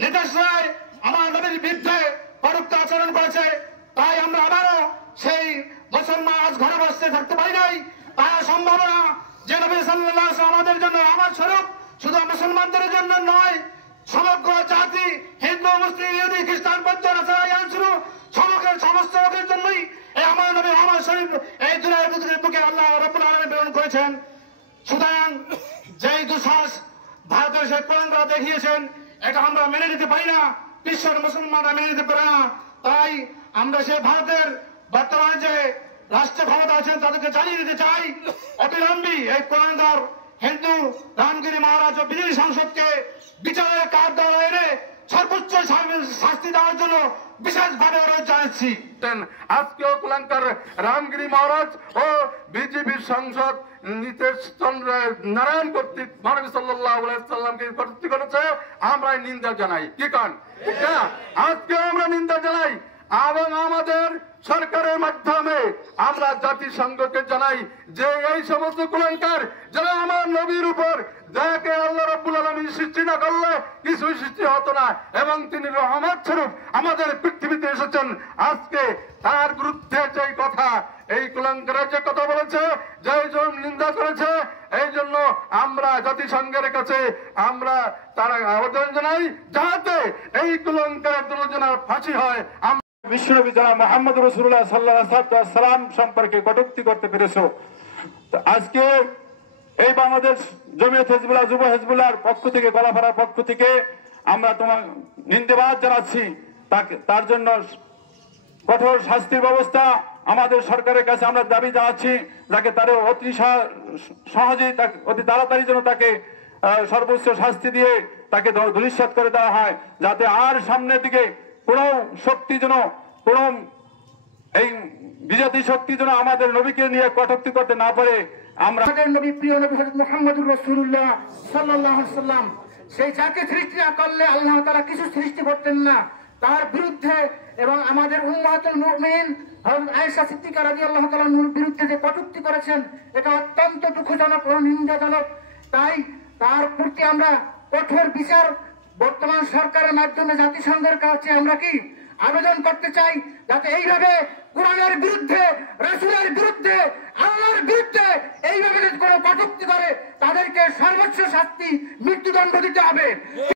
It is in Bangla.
নির্দেশনায় আমার নবীর বিরুদ্ধে পরোক্ষ আচরণ করেছে। তাই আমরা আবারও সেই মুসলমান আজ ঘরে বসতে থাকতে পারি নাই। তাই সম্ভাবনা যে নবী সাল্লাল্লাহু আলাইহি ওয়াসাল্লাম আমাদের জন্য রহমত স্বরূপ, শুধু মুসলমানদের জন্য নয়, সমগ্র জাতি হিন্দু মুসলিম ইহুদি খ্রিস্টান বৌদ্ধ সমস্ত লোকের জন্যই এই আমার নবী রহমত স্বরূপ এই দুনিয়ার বুকে আল্লাহ রাব্বুল আলামিন প্রেরণ করেছেন। সুতরাং যেই দুঃসাহস ভারতের সে কোরআনরা দেখিয়েছেন, এটা আমরা মেনে নিতে পারি না, বিশ্বের মুসলমানরা মেনে নিতে পারে না। তাই আমরা সে ভারতের বর্তমানে যে রাষ্ট্র ক্ষমতা আছেন তাদেরকে জানিয়ে দিতে চাই, অবিলম্বে এই কোরআনদার হিন্দু রামগিরি মহারাজ ও বিজেপি সংসদকে বিচারের কাঠগড়ায় এনে সর্বোচ্চ শাস্তি দেওয়ার জন্য বিশেষভাবে অনুরোধ জানাচ্ছি। আজকেও কুলাঙ্কার রামগিরি মহারাজ ও বিজেপি সংসদ নীতিশ চন্দ্র নারায়ণ কর্তৃক মহানবী সাল্লাল্লাহু আলাইহি সাল্লামকে কটূক্তি করেছে, আমরা নিন্দা জানাই। কি কারণ আজকে আমরা নিন্দা জানাই এবং আমাদের সরকারের মাধ্যমে আমরা জাতিসংঘকে জানাই যে এই সমস্ত কুলাঙ্কার যারা আমার নবীর উপর যাকে আল্লাহ রাব্বুল আলামিন সৃষ্টি না করলে কিছুই সৃষ্টি হতো না এবং তিনি রহমত স্বরূপ আমাদের পৃথিবীতে এসেছেন, আজকে তার বিরুদ্ধে যে কথা এই কুলাঙ্কারের যে কথা বলেছে, যে নিন্দা করেছে, এই জন্য আমরা জাতিসংঘের কাছে আমরা তারা আবেদন জানাই যাতে এই কুলাঙ্কারের জন্য ফাঁসি হয়। বিশ্বনবী জনাব মুহাম্মদ রাসূলুল্লাহ সাল্লাল্লাহু আলাইহি ওয়াসাল্লাম সম্পর্কে কটূক্তি করতে পেরেছো। আজকে এই বাংলাদেশ জমিয়ত হিজবুল্লাহ যুব হিজবুল্লাহর পক্ষ থেকে, গলাফাড়ার পক্ষ থেকে আমরা তোমার নিন্দাবাদ জানাচ্ছি। তার জন্য কঠোর শাস্তির ব্যবস্থা আমাদের সরকারের কাছে আমরা দাবি জানাচ্ছি, যাকে তারা অতি সহজেই অতি তাড়াতাড়ি যেন তাকে সর্বোচ্চ শাস্তি দিয়ে তাকে ধূলিসাৎ করে দেওয়া হয়, যাতে আর সামনের দিকে কোন শক্তি যেন কোন এই বিজাতি শক্তি যেন আমাদের নবীকে নিয়ে কটূক্তি করতে না পারে। আমরা নবী প্রিয় নবী হযরত মুহাম্মদুর রাসূলুল্লাহ সাল্লাল্লাহু আলাইহি ওয়াসাল্লাম সেই যাকে সৃষ্টি না করলে আল্লাহ তাআলা কিছু সৃষ্টি করতেন না, তার বিরুদ্ধে এবং আমাদের উম্মাতুল মুমিনিন হযরত আয়েশা সিদ্দিকা রাদিয়াল্লাহু তাআলার বিরুদ্ধে যে কটূক্তি করেছেন, এটা অত্যন্ত দুঃখজনক ও নিন্দাজনক। তাই তার প্রতি আমরা কঠোর বিচার বর্তমান সরকারের মাধ্যমে জাতিসংঘের কাছে আমরা কি আবেদন করতে চাই, যাতে এইভাবে কোরআনের বিরুদ্ধে, রাসূলের বিরুদ্ধে, আল্লাহর বিরুদ্ধে এইভাবে যদি কোনো কটূক্তি করে তাদেরকে সর্বোচ্চ শাস্তি, মৃত্যুদণ্ড দিতে হবে।